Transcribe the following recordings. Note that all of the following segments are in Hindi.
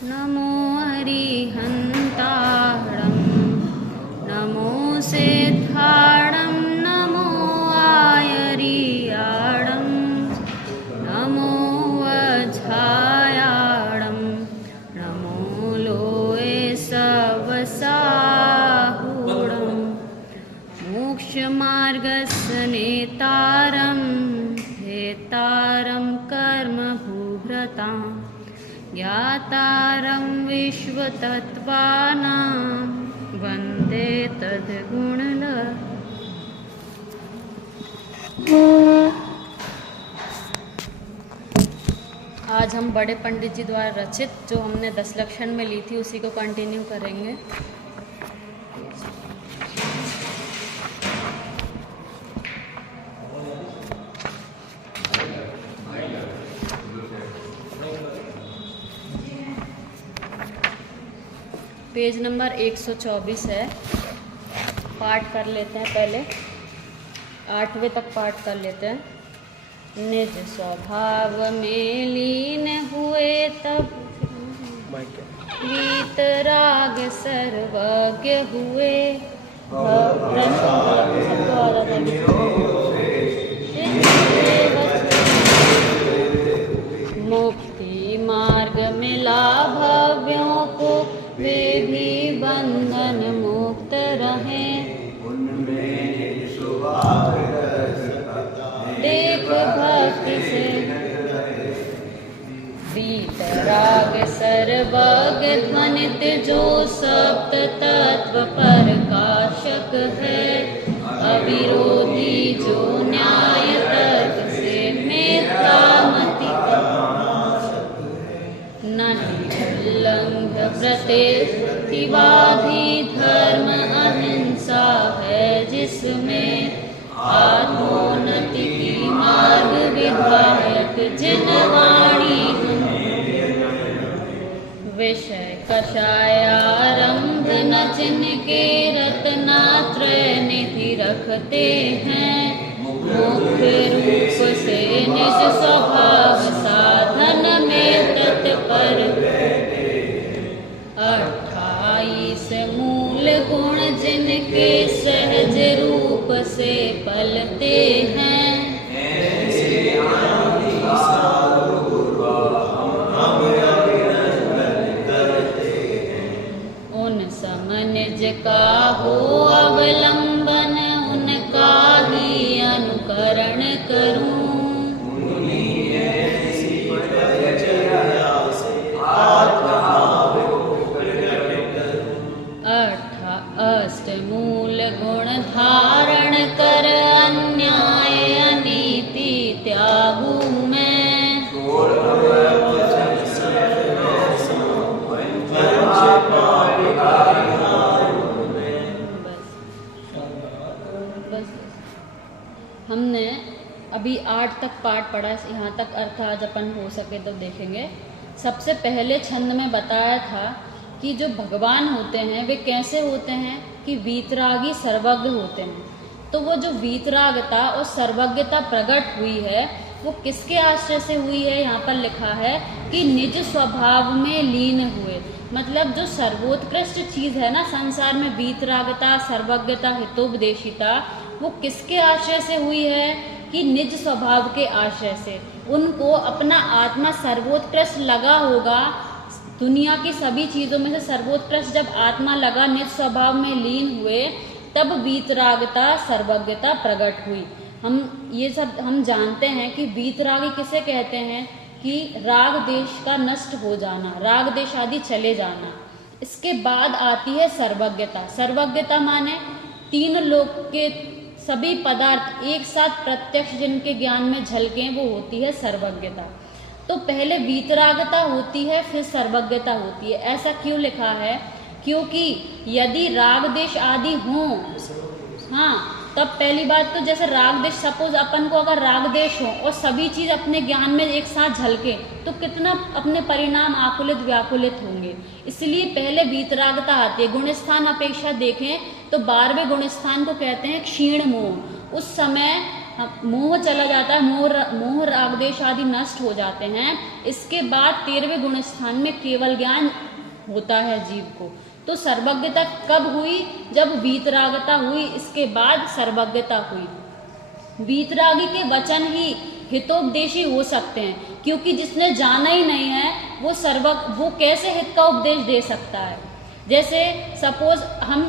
नमो अरिहन्ताणं नमो सेत्थाणं नमो आयरियाणं नमो वज्झायाणं नमो लोये सवसाहुणं मोक्षमार्गस्य नेतारं हेतारं कर्मभूभृतां ज्ञातारं विश्वतत्त्वानां वन्दे तद्गुणल। आज हम बड़े पंडित जी द्वारा रचित जो हमने 10 लक्षण में ली थी उसी को कंटिन्यू करेंगे। पेज नंबर 124 है। पाठ कर लेते हैं, पहले 8वें तक पाठ कर लेते हैं। निज स्वभाव में लीन हुए तब वीतराग सर्वज्ञ हुए। मुक्ति मार्ग मिला भव्यों को, वे भी बंधन मुक्त रहें। देख भक्ति से वीतराग सर्वज्ञ ध्वनित जो सप्त तत्व प्रकाशक है। अविरोधी जो न्याय तर्क से मिथ्यामति न उल्लंघ प्रतिवादी धर्म अहिंसा है जिसमें आत्मोन्नति की मार्ग विधायक जिन वाणी विषय कषायारंभ न जिनके रत्नात्रय निधि रखते हैं। मुख्य रूप से निज स्वभाव साधन में तत्पर 28 मूल गुण जिनके सहज रूप से पलते हैं। उन सम निज का हो अवलंबन, उनका ही अनुकरण करूं। अष्टमूल गुण धारण कर अन्याय अनीति त्यागू मैं। बस हमने अभी 8 तक पाठ पढ़ा, यहाँ तक अर्थ आज अपन हो सके तो देखेंगे। सबसे पहले छंद में बताया था कि जो भगवान होते हैं वे कैसे होते हैं कि वीतरागी सर्वज्ञ होते हैं। तो वो जो वीतरागता और सर्वज्ञता प्रकट हुई है वो किसके आश्रय से हुई है? यहाँ पर लिखा है कि निज स्वभाव में लीन हुए। मतलब जो सर्वोत्कृष्ट चीज़ है ना संसार में, वीतरागता, सर्वज्ञता, हितोपदेशिता, वो किसके आश्रय से हुई है कि निज स्वभाव के आश्रय से। उनको अपना आत्मा सर्वोत्कृष्ट लगा होगा। दुनिया की सभी चीज़ों में से सर्वोत्कृष्ट जब आत्मा लगा, निज स्वभाव में लीन हुए, तब वीतरागता सर्वज्ञता प्रकट हुई। ये सब हम जानते हैं कि वीतरागी किसे कहते हैं कि राग देश का नष्ट हो जाना, राग देश आदि चले जाना। इसके बाद आती है सर्वज्ञता। सर्वज्ञता माने 3 लोक के सभी पदार्थ एक साथ प्रत्यक्ष जिनके ज्ञान में झलकें, वो होती है सर्वज्ञता। तो पहले वीतरागता होती है, फिर सर्वज्ञता होती है। ऐसा क्यों लिखा है? क्योंकि यदि राग देश आदि हों, हाँ, तब पहली बात तो जैसे राग देश, सपोज अपन को अगर राग देश हो और सभी चीज़ अपने ज्ञान में एक साथ झलके तो कितना अपने परिणाम आकुलित व्याकुलित होंगे। इसलिए पहले वीतरागता आती है। गुणस्थान अपेक्षा देखें तो 12वें गुणस्थान को कहते हैं क्षीण मोह। उस समय मोह चला जाता है, मोह राग देश आदि नष्ट हो जाते हैं। इसके बाद 13वें गुण स्थान में केवल ज्ञान होता है जीव को। तो सर्वज्ञता कब हुई? जब वीतरागता हुई, इसके बाद सर्वज्ञता हुई। वीतरागी के वचन ही हितोपदेशी हो सकते हैं, क्योंकि जिसने जाना ही नहीं है वो कैसे हित का उपदेश दे सकता है। जैसे सपोज हम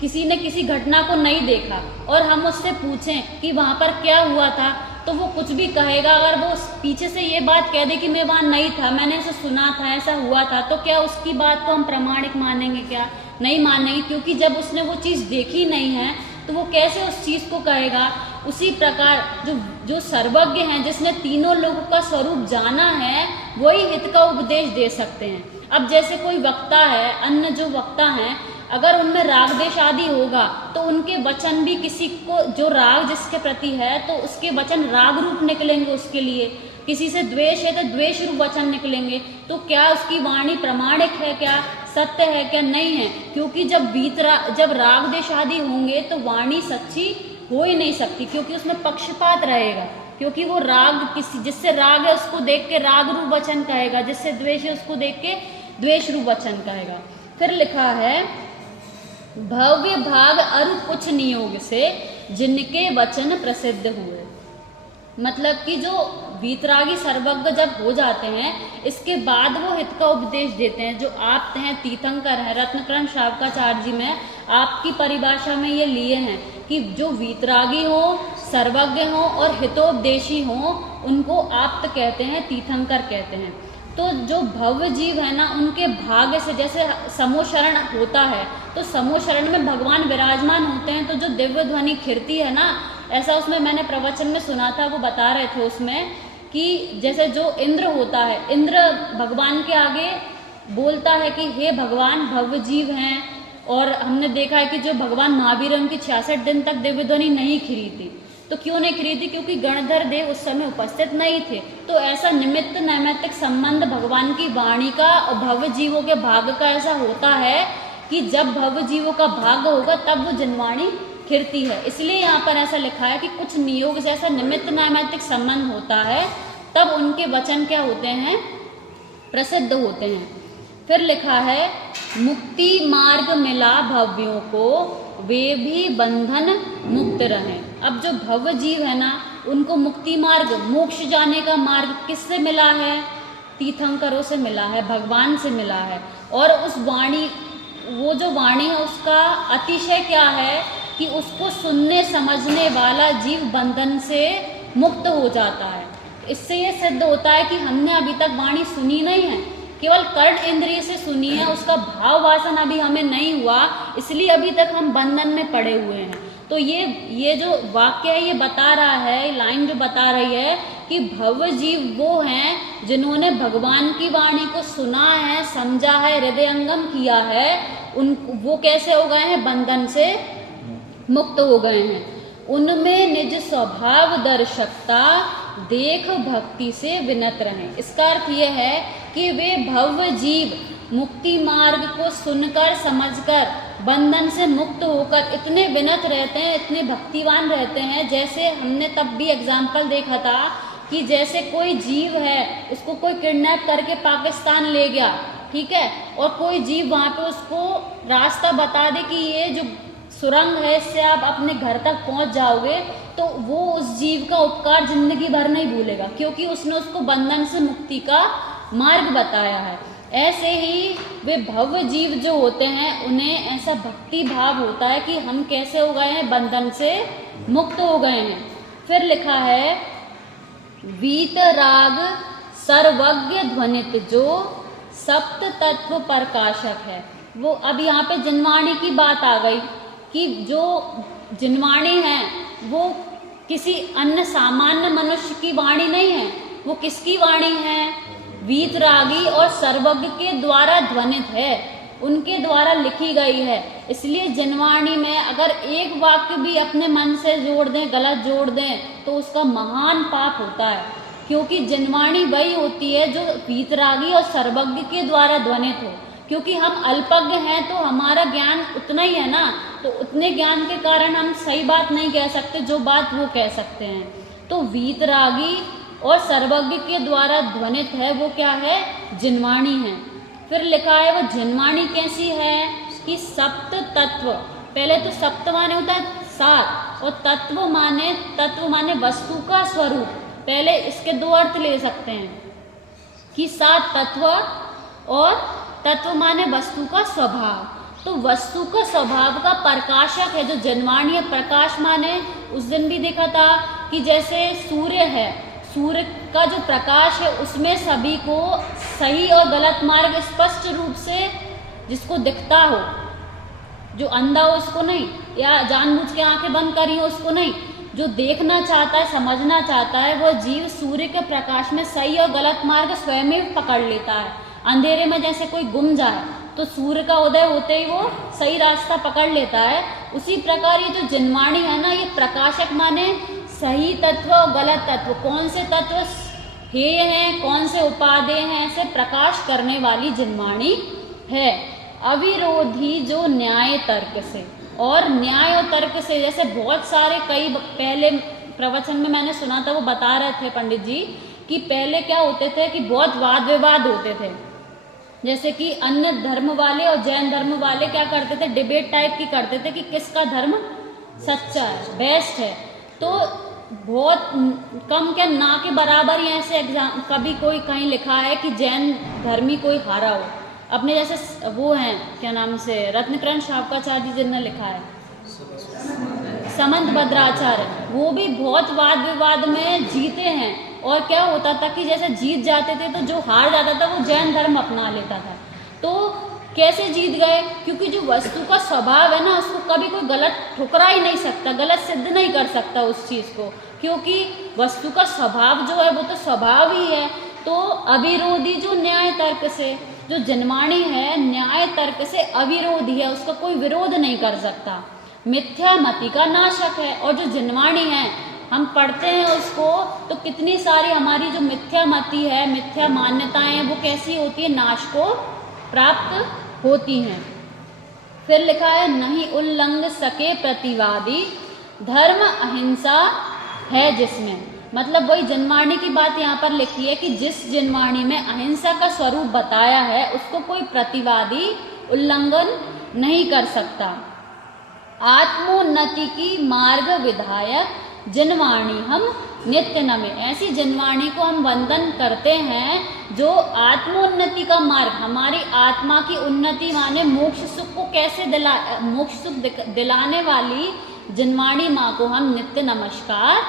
किसी ने किसी घटना को नहीं देखा और हम उससे पूछें कि वहाँ पर क्या हुआ था, तो वो कुछ भी कहेगा। अगर वो पीछे से ये बात कह दे कि मैं वहाँ नहीं था, मैंने ऐसा सुना था, ऐसा हुआ था, तो क्या उसकी बात को हम प्रामाणिक मानेंगे? क्या नहीं मानेंगे, क्योंकि जब उसने वो चीज़ देखी नहीं है तो वो कैसे उस चीज़ को कहेगा। उसी प्रकार जो सर्वज्ञ हैं, जिसने तीनों लोगों का स्वरूप जाना है, वही हित का उपदेश दे सकते हैं। अब जैसे कोई वक्ता है, अन्य जो वक्ता हैं, अगर उनमें राग देश आदि होगा तो उनके वचन भी किसी को जो राग जिसके प्रति है तो उसके वचन राग रूप निकलेंगे उसके लिए। किसी से द्वेष है तो द्वेष रूप वचन निकलेंगे। तो क्या उसकी वाणी प्रामाणिक है, क्या सत्य है, क्या नहीं है? क्योंकि जब राग देश आदि होंगे तो वाणी सच्ची हो ही नहीं सकती, क्योंकि उसमें पक्षपात रहेगा। क्योंकि वो राग जिससे राग है उसको देख के राग रूप वचन कहेगा, जिससे द्वेष है उसको देख के द्वेष रूप वचन कहेगा। फिर लिखा है भव्य भाग अरु कुछ नियोग से जिनके वचन प्रसिद्ध हुए। मतलब कि जो वीतरागी सर्वज्ञ जब हो जाते हैं, इसके बाद वो हित का उपदेश देते हैं। जो आप हैं तीर्थंकर हैं, रत्नकरण शावकाचार्य जी में आपकी परिभाषा में ये लिए हैं कि जो वीतरागी हो, सर्वज्ञ हो और हितोपदेशी हो, उनको आप्त कहते हैं, तीर्थंकर कहते हैं। तो जो भव्य जीव है ना, उनके भाग्य से, जैसे समोशरण होता है तो समोशरण में भगवान विराजमान होते हैं, तो जो दिव्य ध्वनि खिरती है ना, ऐसा उसमें मैंने प्रवचन में सुना था, वो बता रहे थे उसमें कि जैसे जो इंद्र होता है, इंद्र भगवान के आगे बोलता है कि हे भगवान, भव्य जीव हैं। और हमने देखा है कि जो भगवान महावीर, उनकी 66 दिन तक दिव्य ध्वनि नहीं खिरी थी। तो क्यों नहीं खिरी थी? क्योंकि गणधर देव उस समय उपस्थित नहीं थे। तो ऐसा निमित्त नैमित्तिक संबंध भगवान की वाणी का और भव्य जीवों के भाग्य का ऐसा होता है कि जब भव्य जीवों का भाग्य होगा तब वो जनवाणी खिरती है। इसलिए यहाँ पर ऐसा लिखा है कि कुछ नियोग जैसा निमित्त नैमित्तिक संबंध होता है, तब उनके वचन क्या होते हैं? प्रसिद्ध होते हैं। फिर लिखा है मुक्ति मार्ग मिला भव्यों को, वे भी बंधन मुक्त रहें। अब जो भव्य जीव है ना, उनको मुक्ति मार्ग, मोक्ष जाने का मार्ग किससे मिला है? तीर्थंकरों से मिला है, भगवान से मिला है। और उस वाणी, वो जो वाणी है उसका अतिशय क्या है कि उसको सुनने समझने वाला जीव बंधन से मुक्त हो जाता है। इससे ये सिद्ध होता है कि हमने अभी तक वाणी सुनी नहीं है, केवल कर्ण इंद्रिय से सुनी है, उसका भाव वासन अभी हमें नहीं हुआ, इसलिए अभी तक हम बंधन में पड़े हुए हैं। तो ये जो वाक्य है ये बता रहा है, लाइन जो बता रही है कि भव्य जीव वो हैं जिन्होंने भगवान की वाणी को सुना है, समझा है, हृदयंगम किया है। वो कैसे हो गए हैं? बंधन से मुक्त हो गए हैं। उनमें निज स्वभाव दर्शकता देख भक्ति से विनत रहें। इसका अर्थ ये है कि वे भव्य जीव मुक्ति मार्ग को सुनकर समझकर बंधन से मुक्त होकर इतने विनत रहते हैं, इतने भक्तिवान रहते हैं। जैसे हमने तब भी एग्जाम्पल देखा था कि जैसे कोई जीव है, उसको कोई किडनैप करके पाकिस्तान ले गया, ठीक है, और कोई जीव वहाँ पे उसको रास्ता बता दे कि ये जो सुरंग है इससे आप अपने घर तक पहुंच जाओगे, तो वो उस जीव का उपकार जिंदगी भर नहीं भूलेगा, क्योंकि उसने उसको बंधन से मुक्ति का मार्ग बताया है। ऐसे ही वे भव्य जीव जो होते हैं, उन्हें ऐसा भक्ति भाव होता है कि हम कैसे हो गए हैं? बंधन से मुक्त हो गए हैं। फिर लिखा है वीतराग सर्वज्ञ ध्वनित जो सप्त तत्व प्रकाशक है। वो अब यहाँ पे जिनवाणी की बात आ गई कि जो जिनवाणी है वो किसी अन्य सामान्य मनुष्य की वाणी नहीं है। वो किसकी वाणी है? वीतरागी और सर्वज्ञ के द्वारा ध्वनित है, उनके द्वारा लिखी गई है। इसलिए जिनवाणी में अगर एक वाक्य भी अपने मन से जोड़ दें, गलत जोड़ दें, तो उसका महान पाप होता है, क्योंकि जिनवाणी वही होती है जो वीतरागी और सर्वज्ञ के द्वारा ध्वनित हो। क्योंकि हम अल्पज्ञ हैं तो हमारा ज्ञान उतना ही है ना, तो उतने ज्ञान के कारण हम सही बात नहीं कह सकते जो बात वो कह सकते हैं। तो वीतरागी और सर्वज्ञ के द्वारा ध्वनित है वो क्या है, जिनवाणी है। फिर लिखा है वो जिनवाणी कैसी है कि सप्त तत्व, पहले तो सप्त माने होता है 7 और तत्व माने वस्तु का स्वरूप। पहले इसके 2 अर्थ ले सकते हैं कि 7 तत्व और तत्व माने वस्तु का स्वभाव। तो वस्तु का स्वभाव का प्रकाशक है जो जिनवाणी है। प्रकाश माने उस दिन भी देखा था कि जैसे सूर्य है, सूर्य का जो प्रकाश है उसमें सभी को सही और गलत मार्ग स्पष्ट रूप से जिसको दिखता हो, जो अंधा हो उसको नहीं, या जानबूझ के आंखें बंद करी हो उसको नहीं, जो देखना चाहता है समझना चाहता है वह जीव सूर्य के प्रकाश में सही और गलत मार्ग स्वयं ही पकड़ लेता है। अंधेरे में जैसे कोई गुम जाए तो सूर्य का उदय होते ही वो सही रास्ता पकड़ लेता है, उसी प्रकार ये जो जिनवाणी है ना, ये प्रकाशक माने सही तत्व और गलत तत्व, कौन से तत्व हेय हैं कौन से उपादेय हैं, ऐसे प्रकाश करने वाली जिनवाणी है। अविरोधी जो न्याय तर्क से, और न्याय और तर्क से जैसे बहुत सारे कई पहले प्रवचन में मैंने सुना था, वो बता रहे थे पंडित जी कि पहले क्या होते थे कि बहुत वाद विवाद होते थे। जैसे कि अन्य धर्म वाले और जैन धर्म वाले क्या करते थे, डिबेट टाइप की करते थे कि किसका धर्म सच्चा है, बेस्ट है। तो बहुत कम क्या ना के बराबर ही ऐसे एग्जाम कभी कोई कहीं लिखा है कि जैन धर्मी कोई हारा हो। अपने जैसे वो हैं क्या नाम से रत्नकरण शावकाचार्य जी जिन्होंने लिखा है समंत भद्राचार्य, वो भी बहुत वाद विवाद में जीते हैं। और क्या होता था कि जैसे जीत जाते थे तो जो हार जाता था वो जैन धर्म अपना लेता था। तो कैसे जीत गए, क्योंकि जो वस्तु का स्वभाव है ना उसको कभी कोई गलत ठुकरा ही नहीं सकता, गलत सिद्ध नहीं कर सकता उस चीज़ को, क्योंकि वस्तु का स्वभाव जो है वो तो स्वभाव ही है। तो अविरोधी जो न्याय तर्क से, जो जिनवाणी है न्याय तर्क से अविरोधी है, उसका कोई विरोध नहीं कर सकता। मिथ्या मति का नाशक है, और जो जिनवाणी है हम पढ़ते हैं उसको तो कितनी सारी हमारी जो मिथ्या मति है, मिथ्या मान्यताएं हैं, वो कैसी होती है, नाश को प्राप्त होती हैं। फिर लिखा है नहीं उल्लंघ सके प्रतिवादी, धर्म अहिंसा है जिसमें, मतलब वही जिनवाणी की बात यहाँ पर लिखी है कि जिस जिनवाणी में अहिंसा का स्वरूप बताया है उसको कोई प्रतिवादी उल्लंघन नहीं कर सकता। आत्मोन्नति की मार्ग विधायक जिनवाणी हम नित्य नमे, ऐसी जिनवाणी को हम वंदन करते हैं जो आत्मोन्नति का मार्ग, हमारी आत्मा की उन्नति माने मोक्ष सुख को कैसे मोक्ष सुख दिलाने वाली जिनवाणी माँ को हम नित्य नमस्कार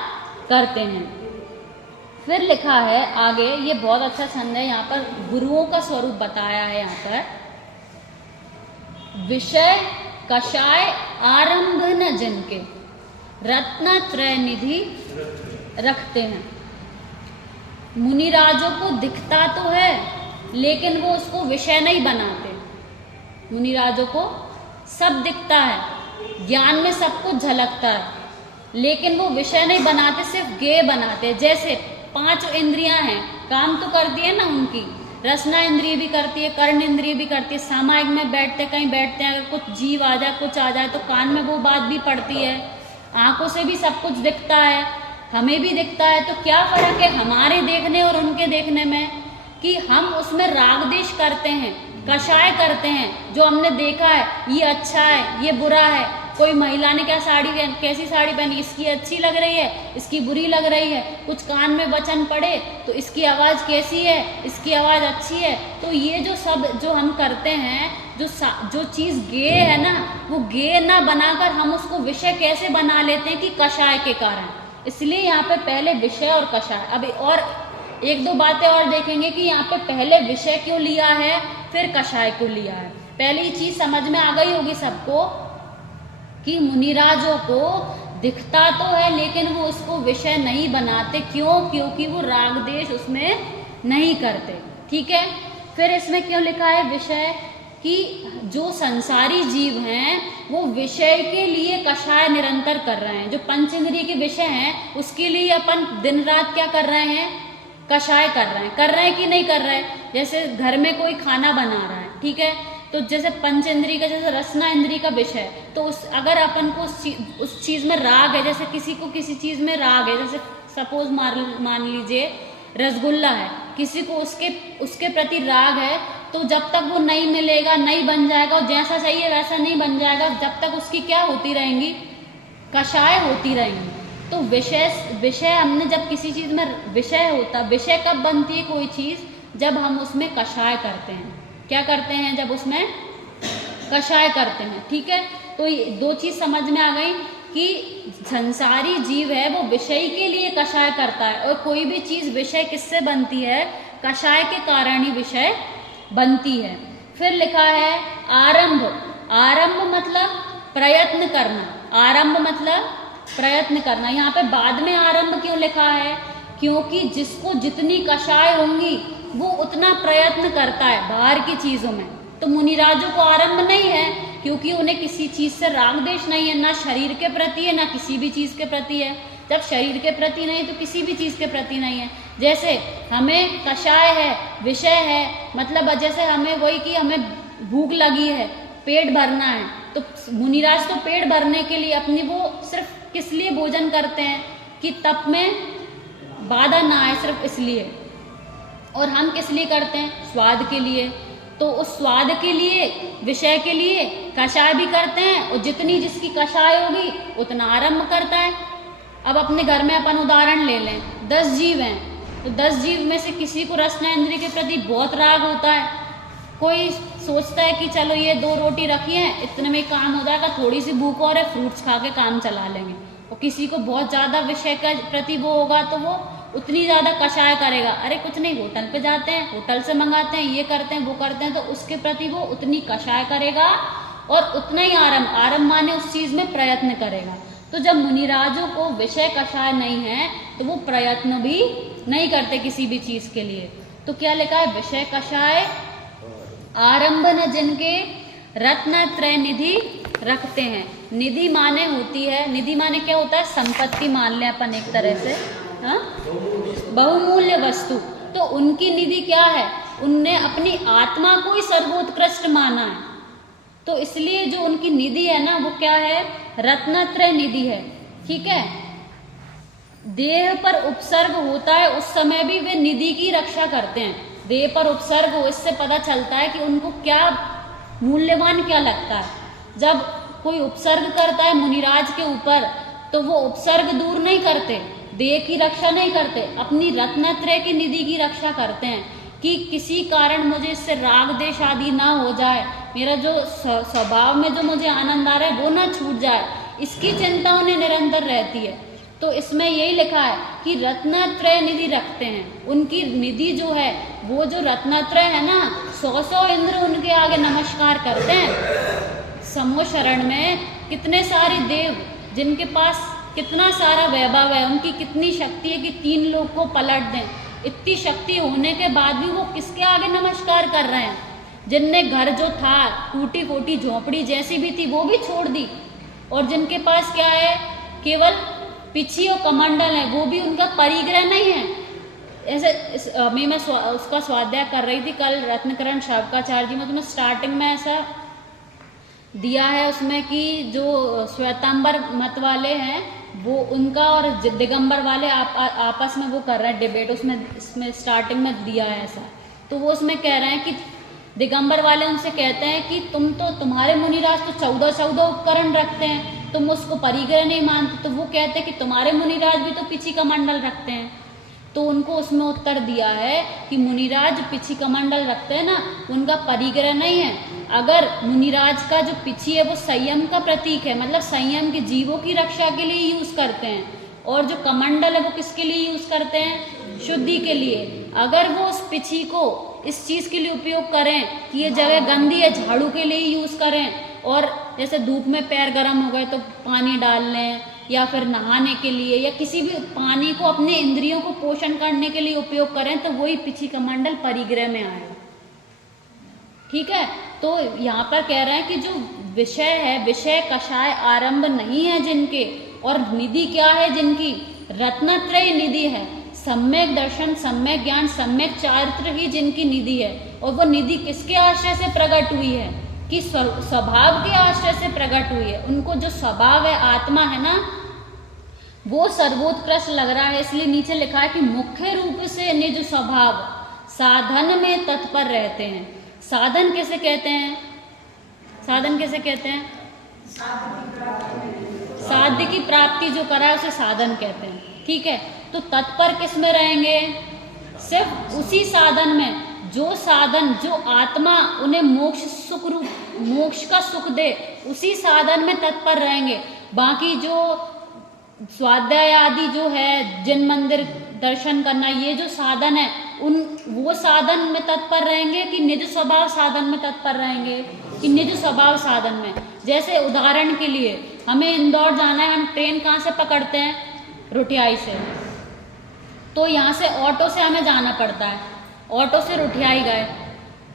करते हैं। फिर लिखा है आगे, ये बहुत अच्छा छंद है, यहाँ पर गुरुओं का स्वरूप बताया है। यहाँ पर विषय कषाय आरंभ न जिनके रत्न त्रय निधि रखते हैं। मुनिराजों को दिखता तो है लेकिन वो उसको विषय नहीं बनाते। मुनिराजों को सब दिखता है, ज्ञान में सब कुछ झलकता है, लेकिन वो विषय नहीं बनाते, सिर्फ गेय बनाते। जैसे 5 इंद्रियां हैं, काम तो करती है ना उनकी, रसना इंद्रिय भी करती है, कर्ण इंद्रिय भी करती है। सामायिक में बैठते कहीं बैठते हैं, अगर कुछ जीव आ जाए कुछ आ जाए तो कान में वो बात भी पड़ती है, आंखों से भी सब कुछ दिखता है, हमें भी दिखता है। तो क्या फर्क है हमारे देखने और उनके देखने में, कि हम उसमें राग देश करते हैं, कषाय करते हैं। जो हमने देखा है ये अच्छा है ये बुरा है, कोई महिला ने क्या साड़ी कैसी साड़ी पहनी, इसकी अच्छी लग रही है इसकी बुरी लग रही है, कुछ कान में वचन पड़े तो इसकी आवाज़ कैसी है इसकी आवाज़ अच्छी है। तो ये जो सब जो हम करते हैं, जो चीज़ गेय है ना, वो गेय ना बनाकर हम उसको विषय कैसे बना लेते हैं कि कषाय के कारण। इसलिए यहाँ पे पहले विषय और कषाय। अभी और 1-2 बातें और देखेंगे कि यहाँ पे पहले विषय क्यों लिया है फिर कषाय क्यों लिया है। पहले ये चीज़ समझ में आ गई होगी सबको कि मुनिराजों को दिखता तो है लेकिन वो उसको विषय नहीं बनाते। क्यों? क्योंकि वो राग देश उसमें नहीं करते। ठीक है, फिर इसमें क्यों लिखा है विषय, कि जो संसारी जीव हैं वो विषय के लिए कषाय निरंतर कर रहे हैं। जो पंचेंद्रिय के विषय हैं उसके लिए अपन दिन रात क्या कर रहे हैं, कषाय कर रहे हैं कि नहीं कर रहे हैं। जैसे घर में कोई खाना बना रहा है, ठीक है, तो जैसे पंच इंद्री का जैसे रसना इंद्री का विषय, तो अगर अपन को उस चीज में राग है, जैसे किसी को किसी चीज में राग है, जैसे सपोज मान लीजिए रसगुल्ला है, किसी को उसके प्रति राग है, तो जब तक वो नहीं मिलेगा, नहीं बन जाएगा, और जैसा चाहिए वैसा नहीं बन जाएगा, जब तक उसकी क्या होती रहेंगी, कषाय होती रहेंगी। तो विषय हमने जब किसी चीज में विषय होता, विषय कब बनती है कोई चीज, जब हम उसमें कषाय करते हैं। क्या करते हैं, जब उसमें कषाय करते हैं। ठीक है, तो ये दो चीज समझ में आ गई कि संसारी जीव है वो विषय के लिए कषाय करता है, और कोई भी चीज विषय किससे बनती है, कषाय के कारण ही विषय बनती है। फिर लिखा है आरंभ। आरंभ मतलब प्रयत्न करना, आरंभ मतलब प्रयत्न करना। यहाँ पे बाद में आरंभ क्यों लिखा है, क्योंकि जिसको जितनी कषाय होंगी वो उतना प्रयत्न करता है बाहर की चीजों में। तो मुनिराजों को आरंभ नहीं है, क्योंकि उन्हें किसी चीज से राग देश नहीं है, ना शरीर के प्रति है, ना किसी भी चीज के प्रति है। जब शरीर के प्रति नहीं तो किसी भी चीज के प्रति नहीं है। जैसे हमें कषाय है, विषय है, मतलब जैसे हमें वही कि हमें भूख लगी है, पेट भरना है, तो मुनिराज तो पेट भरने के लिए अपनी वो सिर्फ किस लिए भोजन करते हैं कि तप में बाधा ना आए, सिर्फ इसलिए। और हम किस लिए करते हैं, स्वाद के लिए। तो उस स्वाद के लिए, विषय के लिए कषाय भी करते हैं, और जितनी जिसकी कषाय होगी उतना आरंभ करता है। अब अपने घर में अपन उदाहरण ले लें, 10 जीव हैं, तो 10 जीव में से किसी को रसना इंद्रिय के प्रति बहुत राग होता है। कोई सोचता है कि चलो ये 2 रोटी रखी है, इतने में काम हो जाएगा, थोड़ी सी भूख और है, फ्रूट्स खा के काम चला लेंगे। और किसी को बहुत ज्यादा विषय का प्रति वो होगा, तो वो उतनी ज्यादा कषाय करेगा, अरे कुछ नहीं, होटल पे जाते हैं, होटल से मंगाते हैं, ये करते हैं, वो करते हैं, तो उसके प्रति वो उतनी कषाय करेगा और उतना ही आरंभ माने उस चीज में प्रयत्न करेगा। तो जब मुनिराजों को विषय कषाय नहीं है तो वो प्रयत्न भी नहीं करते किसी भी चीज के लिए। तो क्या लिखा है, विषय कषाय आरंभ न जिनके रत्नत्रय निधि रखते हैं। निधि माने होती है, निधि माने क्या होता है, संपत्ति मान ले अपन एक तरह से, हाँ, बहुमूल्य वस्तु। तो उनकी निधि क्या है, उनने अपनी आत्मा को ही सर्वोत्कृष्ट माना है। तो इसलिए जो उनकी निधि है ना, वो क्या है, रत्नत्रय निधि है। ठीक है, देह पर उपसर्ग होता है उस समय भी वे निधि की रक्षा करते हैं। देह पर उपसर्ग हो, इससे पता चलता है कि उनको क्या मूल्यवान क्या लगता है। जब कोई उपसर्ग करता है मुनिराज के ऊपर, तो वो उपसर्ग दूर नहीं करते, देह की रक्षा नहीं करते, अपनी रत्नत्रय की निधि की रक्षा करते हैं कि किसी कारण मुझे इससे राग देश आदि ना हो जाए, मेरा जो स्वभाव में जो मुझे आनंद आ रहा है वो ना छूट जाए, इसकी चिंता उन्हें निरंतर रहती है। तो इसमें यही लिखा है कि रत्नत्रय निधि रखते हैं। उनकी निधि जो है, वो जो रत्नत्रय है ना, 100 इंद्र उनके आगे नमस्कार करते हैं। समो शरण में कितने सारे देव, जिनके पास कितना सारा वैभव है, उनकी कितनी शक्ति है कि 3 लोग को पलट दें। इतनी शक्ति होने के बाद भी वो किसके आगे नमस्कार कर रहे हैं, जिनने घर जो था, टूटी फूटी झोपड़ी जैसी भी थी वो भी छोड़ दी, और जिनके पास क्या है, केवल पिछी और कमंडल है, वो भी उनका परिग्रह नहीं है। ऐसे मैं उसका स्वाध्याय कर रही थी कल रत्नकरण शावकाचार्य जी में, तो मैं स्टार्टिंग में ऐसा दिया है उसमें कि जो श्वेतांबर मत वाले हैं वो उनका और दिगंबर वाले आपस में वो कर रहे हैं डिबेट, इसमें स्टार्टिंग में दिया है ऐसा। तो वो उसमें कह रहे हैं कि दिगंबर वाले उनसे कहते हैं कि तुम्हारे मुनिराज तो 14 उपकरण रखते हैं, तुम उसको परिग्रह नहीं मानते। तो वो कहते हैं कि तुम्हारे मुनिराज भी तो पिछी कमंडल रखते हैं। तो उनको उसमें उत्तर दिया है कि मुनिराज पिछी कमंडल रखते हैं ना, उनका परिग्रह नहीं है। अगर मुनिराज का जो पिछी है वो संयम का प्रतीक है, मतलब संयम के जीवों की रक्षा के लिए यूज करते हैं, और जो कमंडल है वो किसके लिए यूज करते हैं, शुद्धि के लिए। अगर वो उस पिछी को इस चीज के लिए उपयोग करें कि ये जगह गंदी है, झाड़ू के लिए यूज करें, और जैसे धूप में पैर गर्म हो गए तो पानी डाल लें, या फिर नहाने के लिए, या किसी भी पानी को अपने इंद्रियों को पोषण करने के लिए उपयोग करें, तो वही पिछी कमंडल परिग्रह में आएगा। ठीक है, तो यहाँ पर कह रहे हैं कि जो विषय है, विषय कषाय आरंभ नहीं है जिनके, और निधि क्या है जिनकी, रत्नत्रय निधि है। सम्यक दर्शन, सम्यक ज्ञान, सम्यक चारित्र ही जिनकी निधि है। और वो निधि किसके आश्रय से प्रकट हुई है? कि स्वभाव के आश्रय से प्रकट हुई है। उनको जो स्वभाव है, आत्मा है ना, वो सर्वोत्कृष्ट लग रहा है, इसलिए नीचे लिखा है कि मुख्य रूप से निज स्वभाव साधन में तत्पर रहते हैं। साधन किसे कहते हैं? साधन किसे कहते हैं? साध्य की प्राप्ति जो करा है उसे साधन कहते हैं। ठीक है, तो तत्पर किस में रहेंगे? सिर्फ उसी साधन में जो साधन, जो आत्मा उन्हें मोक्ष सुख रूप, मोक्ष का सुख दे, उसी साधन में तत्पर रहेंगे। बाकी जो स्वाध्याय आदि जो है, जिन मंदिर दर्शन करना, ये जो साधन है, उन वो साधन में तत्पर रहेंगे कि निज स्वभाव साधन में तत्पर रहेंगे? कि निज स्वभाव साधन में। जैसे उदाहरण के लिए हमें इंदौर जाना है, हम ट्रेन कहाँ से पकड़ते हैं? रुठियाई से। तो यहाँ से ऑटो से हमें जाना पड़ता है, ऑटो से रुठियाई गए,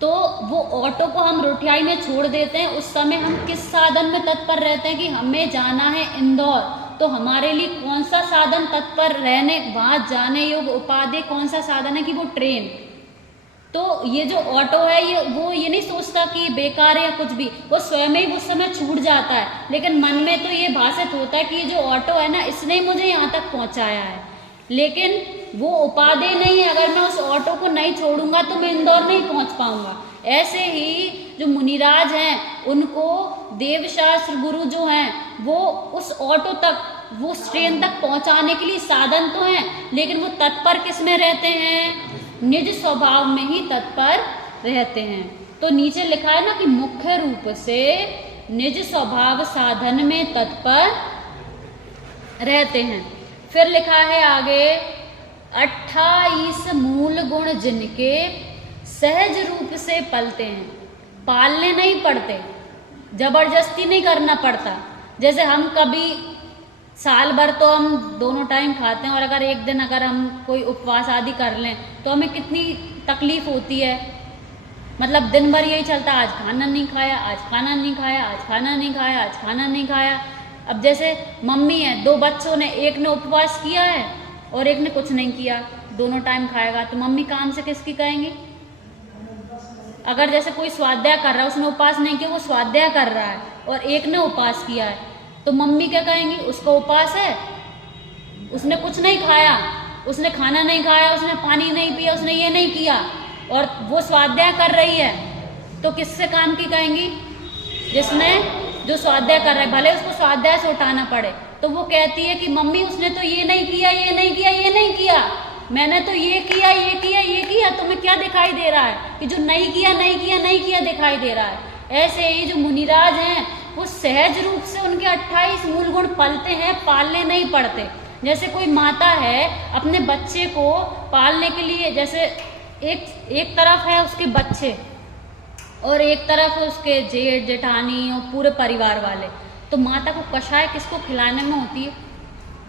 तो वो ऑटो को हम रुठियाई में छोड़ देते हैं। उस समय हम किस साधन में तत्पर रहते हैं? कि हमें जाना है इंदौर, तो हमारे लिए कौन सा साधन तत्पर रहने, वहां जाने योग्य उपाधि कौन सा साधन है? कि वो ट्रेन। तो ये जो ऑटो है, ये नहीं सोचता कि ये बेकार है या कुछ भी, वो स्वयं ही उस समय छूट जाता है, लेकिन मन में तो ये भाषित होता है कि ये जो ऑटो है ना, इसने ही मुझे यहाँ तक पहुँचाया है, लेकिन वो उपादेय नहीं है। अगर मैं उस ऑटो को नहीं छोड़ूंगा तो मैं इंदौर नहीं पहुँच पाऊंगा। ऐसे ही जो मुनिराज हैं, उनको देवशास्त्र गुरु जो हैं, वो उस ऑटो तक, वो ट्रेन तक पहुंचाने के लिए साधन तो हैं, लेकिन वो तत्पर किस में रहते हैं? निज स्वभाव में ही तत्पर रहते हैं। तो नीचे लिखा है ना कि मुख्य रूप से निज स्वभाव साधन में तत्पर रहते हैं। फिर लिखा है आगे, 28 मूल गुण जिनके सहज रूप से पलते हैं। पालने नहीं पड़ते, जबरदस्ती नहीं करना पड़ता। जैसे हम कभी साल भर तो हम दोनों टाइम खाते हैं, और अगर एक दिन अगर हम कोई उपवास आदि कर लें तो हमें कितनी तकलीफ होती है। मतलब दिन भर यही चलता, आज खाना नहीं खाया, आज खाना नहीं खाया, आज खाना नहीं खाया, आज खाना नहीं खाया। अब जैसे मम्मी है, दो बच्चों ने, एक ने उपवास किया है और एक ने कुछ नहीं किया, दोनों टाइम खाएगा, तो मम्मी काम से किसकी कहेंगी? अगर जैसे कोई स्वाध्याय कर रहा है, उसने उपवास नहीं किया, वो स्वाध्याय कर रहा है, और एक ने उपवास किया है, तो मम्मी क्या कहेंगी? उसका उपवास है, उसने कुछ नहीं खाया, उसने खाना नहीं खाया, उसने पानी नहीं पिया, उसने ये नहीं किया, और वो स्वाध्याय कर रही है, तो किससे काम की कहेंगी? जिसने, जो स्वाध्याय कर रहा है, भले उसको स्वाध्याय से उठाना पड़े, तो वो कहती है कि मम्मी उसने तो ये नहीं किया, ये नहीं किया, ये नहीं किया, मैंने तो ये किया, ये किया, ये किया, तुम्हें क्या दिखाई दे रहा है? कि जो नहीं किया, नहीं किया, नहीं किया दिखाई दे रहा है। ऐसे ही जो मुनिराज हैं, वो सहज रूप से उनके 28 मूल गुण पलते हैं, पालने नहीं पड़ते। जैसे कोई माता है, अपने बच्चे को पालने के लिए, जैसे एक तरफ है उसके बच्चे और एक तरफ उसके जेठ जेठानी और पूरे परिवार वाले, तो माता को कषाय किसको खिलाने में होती है?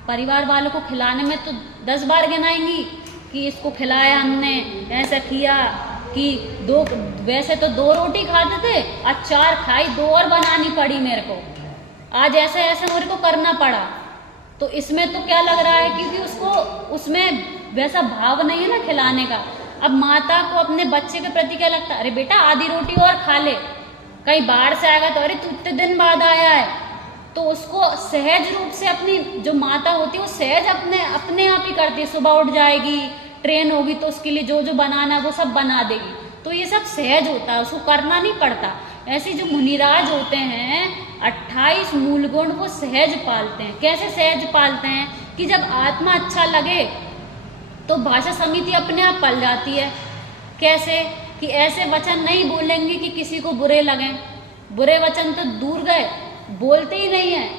परिवार वालों को खिलाने में तो 10 बार गिनाएंगी कि इसको खिलाया हमने, ऐसा किया कि वैसे तो 2 रोटी खाते थे, आज 4 खाई, 2 और बनानी पड़ी मेरे को, आज ऐसे ऐसे मेरे को करना पड़ा। तो इसमें तो क्या लग रहा है, क्योंकि उसको, उसमें वैसा भाव नहीं है ना खिलाने का। अब माता को अपने बच्चे के प्रति क्या लगता है? अरे बेटा आधी रोटी और खा ले, कहीं बाहर से आएगा तो अरे तू इतने दिन बाद आया है, तो उसको सहज रूप से, अपनी जो माता होती है वो सहज अपने आप ही करती है। सुबह उठ जाएगी, ट्रेन होगी तो उसके लिए जो जो बनाना है वो सब बना देगी, तो ये सब सहज होता है, उसको करना नहीं पड़ता। ऐसे जो मुनिराज होते हैं, 28 मूल गुण वो सहज पालते हैं। कैसे सहज पालते हैं? कि जब आत्मा अच्छा लगे तो भाषा समिति अपने आप पल जाती है। कैसे? कि ऐसे वचन नहीं बोलेंगे कि किसी को बुरे लगें, बुरे वचन तो दूर गए, बोलते ही नहीं है।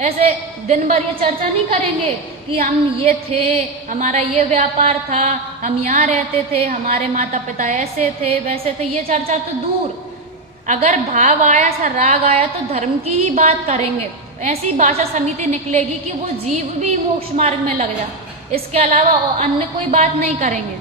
ऐसे दिन भर ये चर्चा नहीं करेंगे कि हम ये थे, हमारा ये व्यापार था, हम यहाँ रहते थे, हमारे माता पिता ऐसे थे वैसे थे, ये चर्चा तो दूर। अगर भाव आया, सा राग आया, तो धर्म की ही बात करेंगे। ऐसी भाषा समिति निकलेगी कि वो जीव भी मोक्ष मार्ग में लग जाए, इसके अलावा अन्य कोई बात नहीं करेंगे।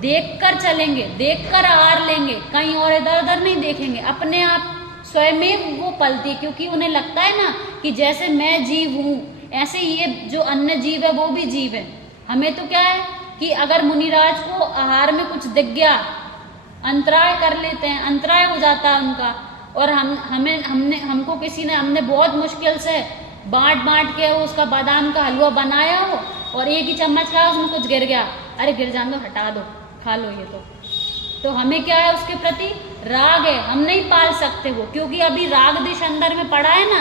देखकर चलेंगे, देखकर आर लेंगे, कहीं और इधर उधर नहीं देखेंगे, अपने आप स्वयं वो पलती, क्योंकि उन्हें लगता है ना कि जैसे मैं जीव हूँ, ऐसे ये जो अन्य जीव है वो भी जीव है, हमें तो क्या है कि अगर मुनिराज को आहार में कुछ दिख गया, अंतराय कर लेते हैं, अंतराय हो जाता है उनका, और हमको किसी ने, हमने बहुत मुश्किल से बांट के उसका बादाम का हलवा बनाया हो और एक ही चम्मच खाया, उसमें कुछ गिर गया, अरे गिर जाने दो, हटा दो, खा लो ये तो हमें क्या है, उसके प्रति राग है, हम नहीं पाल सकते वो, क्योंकि अभी राग देश अंदर में पड़ा है ना।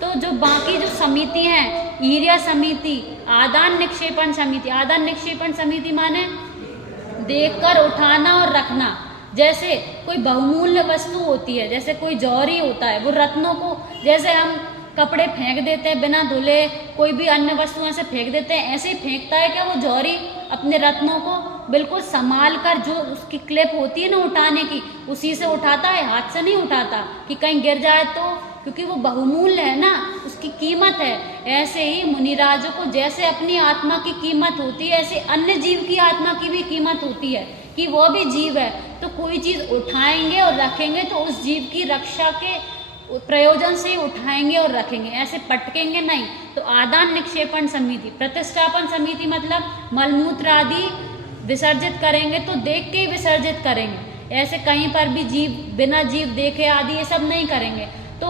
तो जो बाकी जो समिति है, ईर्ष्या समिति, आदान निक्षेपण समिति, आदान निक्षेपण समिति माने देखकर उठाना और रखना। जैसे कोई बहुमूल्य वस्तु होती है, जैसे कोई जौहरी होता है, वो रत्नों को, जैसे हम कपड़े फेंक देते हैं बिना धुले, कोई भी अन्य वस्तुओं से फेंक देते हैं, ऐसे ही फेंकता है क्या वो जौहरी अपने रत्नों को बिल्कुल संभाल कर, जो उसकी क्लिप होती है ना उठाने की, उसी से उठाता है, हाथ से नहीं उठाता कि कहीं गिर जाए तो, क्योंकि वो बहुमूल्य है ना, उसकी कीमत है। ऐसे ही मुनिराजों को जैसे अपनी आत्मा की कीमत होती है, ऐसे अन्य जीव की आत्मा की भी कीमत होती है कि वो भी जीव है। तो कोई चीज उठाएंगे और रखेंगे तो उस जीव की रक्षा के प्रयोजन से उठाएंगे और रखेंगे, ऐसे पटकेंगे नहीं। तो आदान निक्षेपण समिति, प्रतिष्ठापन समिति मतलब मलमूत्र आदि विसर्जित करेंगे तो देख के ही विसर्जित करेंगे, ऐसे कहीं पर भी जीव बिना जीव देखे आदि ये सब नहीं करेंगे। तो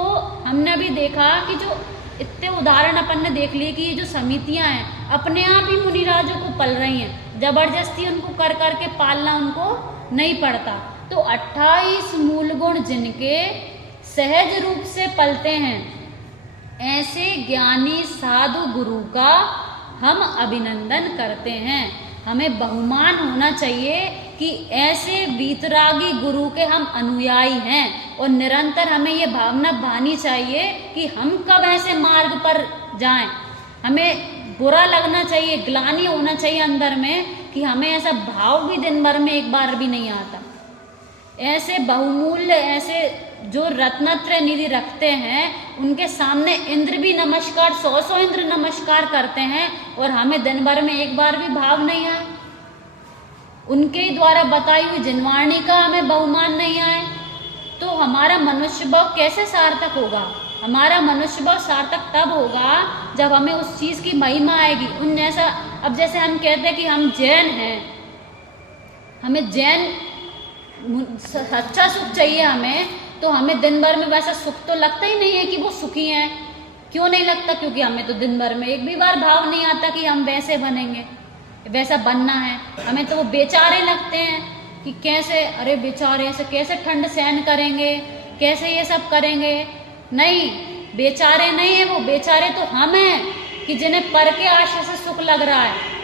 हमने भी देखा कि जो इतने उदाहरण अपन ने देख लिए कि ये जो समितियां हैं अपने आप ही मुनिराजों को पल रही हैं, जबरदस्ती उनको कर करके पालना उनको नहीं पड़ता। तो 28 मूल गुण जिनके सहज रूप से पलते हैं, ऐसे ज्ञानी साधु गुरु का हम अभिनंदन करते हैं। हमें बहुमान होना चाहिए कि ऐसे वीतरागी गुरु के हम अनुयायी हैं, और निरंतर हमें ये भावना भानी चाहिए कि हम कब ऐसे मार्ग पर जाएं। हमें बुरा लगना चाहिए, ग्लानि होना चाहिए अंदर में कि हमें ऐसा भाव भी दिन भर में एक बार भी नहीं आता। ऐसे बहुमूल्य, ऐसे जो रत्नत्रय निधि रखते हैं, उनके सामने इंद्र भी नमस्कार, 100 इंद्र नमस्कार करते हैं, और हमें दिन भर में एक बार भी भाव नहीं आए। उनके ही द्वारा बताई हुई जिनवाणी का हमें बहुमान नहीं आए, तो हमारा मनुष्य भाव कैसे सार्थक होगा? हमारा मनुष्य भाव सार्थक तब होगा जब हमें उस चीज की महिमा आएगी। उन जैसा, अब जैसे हम कहते हैं कि हम जैन हैं, हमें जैन अच्छा सुख चाहिए हमें, तो हमें दिन भर में वैसा सुख तो लगता ही नहीं है कि वो सुखी हैं। क्यों नहीं लगता? क्योंकि हमें तो दिन भर में एक भी बार भाव नहीं आता कि हम वैसे बनेंगे, वैसा बनना है। हमें तो वो बेचारे लगते हैं कि कैसे, अरे बेचारे ऐसे कैसे ठंड सहन करेंगे, कैसे ये सब करेंगे। नहीं, बेचारे नहीं है वो, बेचारे तो हम हैं कि जिन्हें पर के आशा से सुख लग रहा है।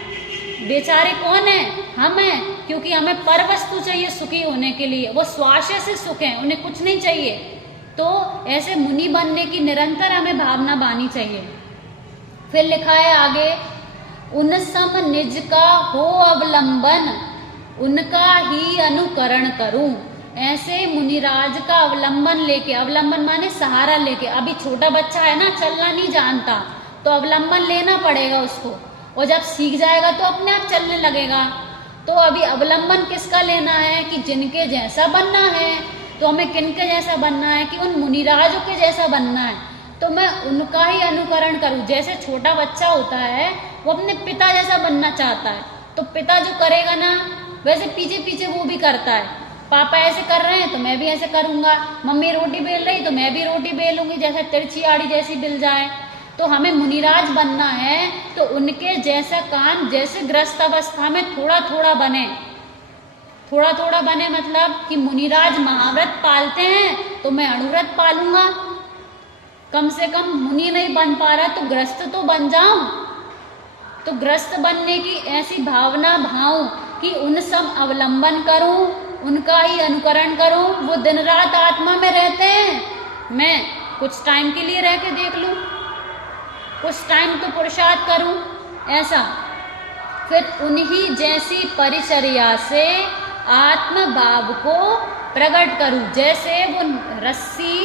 बेचारे कौन है? हम हैं, क्योंकि हमें पर वस्तु चाहिए सुखी होने के लिए, वो स्वास्थ्य से सुख है, उन्हें कुछ नहीं चाहिए। तो ऐसे मुनि बनने की निरंतर हमें भावना बानी चाहिए। फिर लिखा है आगे, उन सम निज का हो अवलंबन, उनका ही अनुकरण करूं। ऐसे मुनिराज का अवलंबन लेके, अवलंबन माने सहारा लेके, अभी छोटा बच्चा है ना, चलना नहीं जानता, तो अवलंबन लेना पड़ेगा उसको, और जब सीख जाएगा तो अपने आप चलने लगेगा। तो अभी अवलंबन किसका लेना है कि जिनके जैसा बनना है। तो हमें किनके जैसा बनना है कि उन मुनिराजों के जैसा बनना है। तो मैं उनका ही अनुकरण करूं। जैसे छोटा बच्चा होता है वो अपने पिता जैसा बनना चाहता है, तो पिता जो करेगा ना वैसे पीछे पीछे वो भी करता है। पापा ऐसे कर रहे हैं तो मैं भी ऐसे करूंगा, मम्मी रोटी बेल रही तो मैं भी रोटी बेलूंगी, जैसे तिरछी आड़ी जैसी बिल जाए। तो हमें मुनिराज बनना है तो उनके जैसा काम, जैसे ग्रस्त अवस्था में थोड़ा थोड़ा बने। थोड़ा थोड़ा बने मतलब कि मुनिराज महाव्रत पालते हैं तो मैं अणुव्रत पालूंगा। कम से कम मुनि नहीं बन पा रहा तो ग्रस्त तो बन जाऊं। तो ग्रस्त बनने की ऐसी भावना भाऊं कि उन सब अवलंबन करूं, उनका ही अनुकरण करूं। वो दिन रात आत्मा में रहते हैं, मैं कुछ टाइम के लिए रह के देख लूं, कुछ टाइम तो पुरुषार्थ करूं, ऐसा। फिर उन्हीं जैसी परिचर्या से आत्म भाव को प्रकट करूं। जैसे वो रस्सी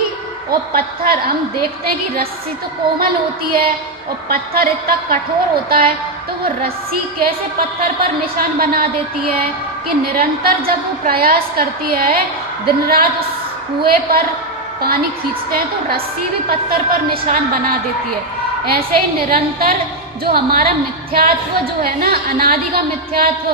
और पत्थर, हम देखते हैं कि रस्सी तो कोमल होती है और पत्थर इतना कठोर होता है, तो वो रस्सी कैसे पत्थर पर निशान बना देती है कि निरंतर जब वो प्रयास करती है, दिन रात उस कुएं पर पानी खींचते हैं तो रस्सी भी पत्थर पर निशान बना देती है। ऐसे ही निरंतर जो हमारा मिथ्यात्व जो है ना, अनादि का मिथ्यात्व,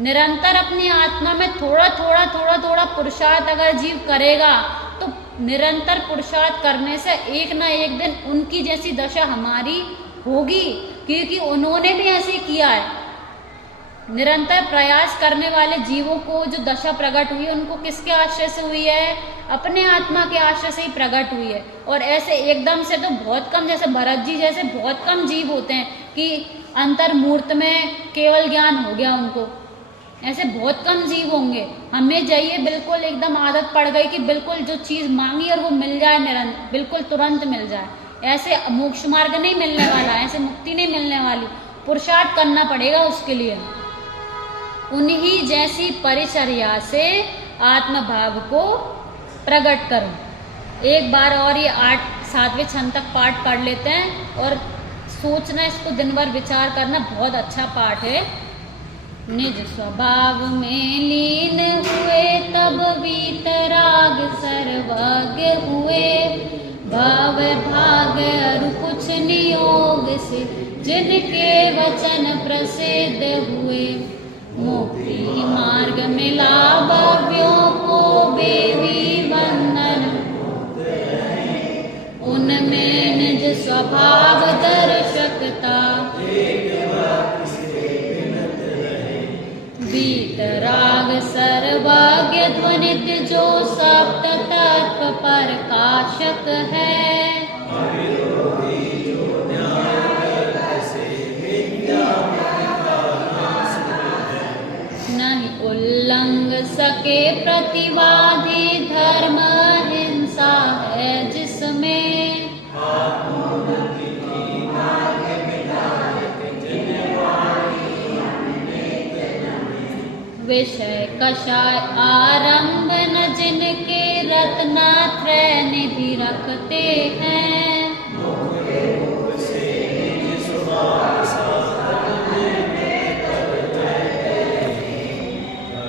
निरंतर अपनी आत्मा में थोड़ा थोड़ा पुरुषार्थ अगर जीव करेगा तो निरंतर पुरुषार्थ करने से एक ना एक दिन उनकी जैसी दशा हमारी होगी, क्योंकि उन्होंने भी ऐसे किया है। निरंतर प्रयास करने वाले जीवों को जो दशा प्रकट हुई है, उनको किसके आश्रय से हुई है? अपने आत्मा के आश्रय से ही प्रकट हुई है। और ऐसे एकदम से तो बहुत कम, जैसे भरत जी जैसे बहुत कम जीव होते हैं कि अंतर्मूर्त में केवल ज्ञान हो गया उनको, ऐसे बहुत कम जीव होंगे। हमें चाहिए बिल्कुल एकदम आदत पड़ गई कि बिल्कुल जो चीज़ मांगी और वो मिल जाए, निरंतर बिल्कुल तुरंत मिल जाए। ऐसे मोक्ष मार्ग नहीं मिलने वाला, ऐसे मुक्ति नहीं मिलने वाली, पुरुषार्थ करना पड़ेगा उसके लिए। उन्हीं जैसी परिचर्या से आत्मभाव को प्रकट करो। एक बार और ये 7वें छंद तक पाठ पढ़ लेते हैं और सोचना, इसको दिन भर विचार करना, बहुत अच्छा पाठ है। निज स्वभाव में लीन हुए तब वीतराग सर्वज्ञ हुए, भाव भाग और कुछ नियोग से जिनके वचन प्रसिद्ध हुए, मुक्ति मार्ग मिला भव्यों को बेवी बंधन, उनमें निज स्वभाव दर्शकता, वीतराग सर्वज्ञ ध्वनित जो सप्त तत्व प्रकाशक है, नहीं उल्लंघ सके प्रतिवादी, धर्म हिंसा है जिसमें, विषय कषाय आरंभ न जिनके रत्नात्रय निधि रखते हैं,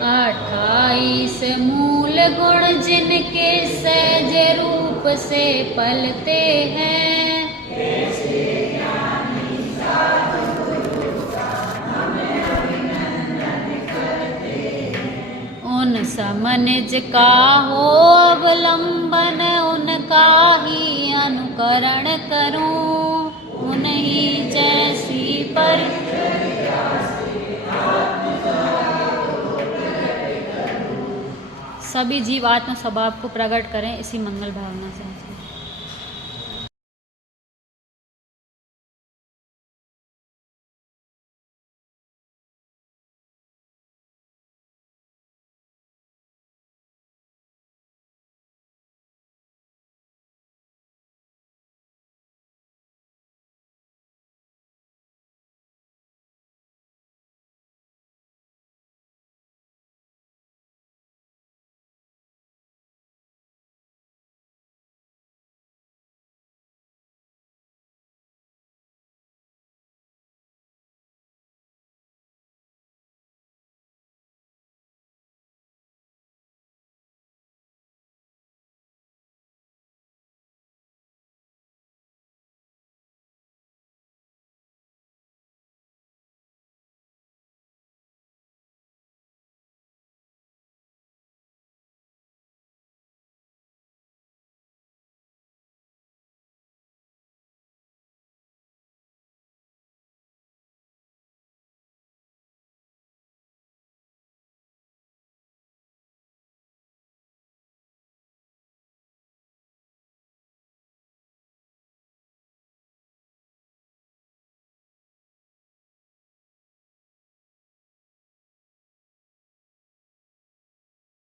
28 मूल गुण जिनके सहज रूप से पलते हैं, उन समनिज का हो अवलंबन, उनका ही अनुकरण करूं, उन्हीं जैसी पर सभी जीव आत्म स्वभाव को प्रकट करें, इसी मंगल भावना से।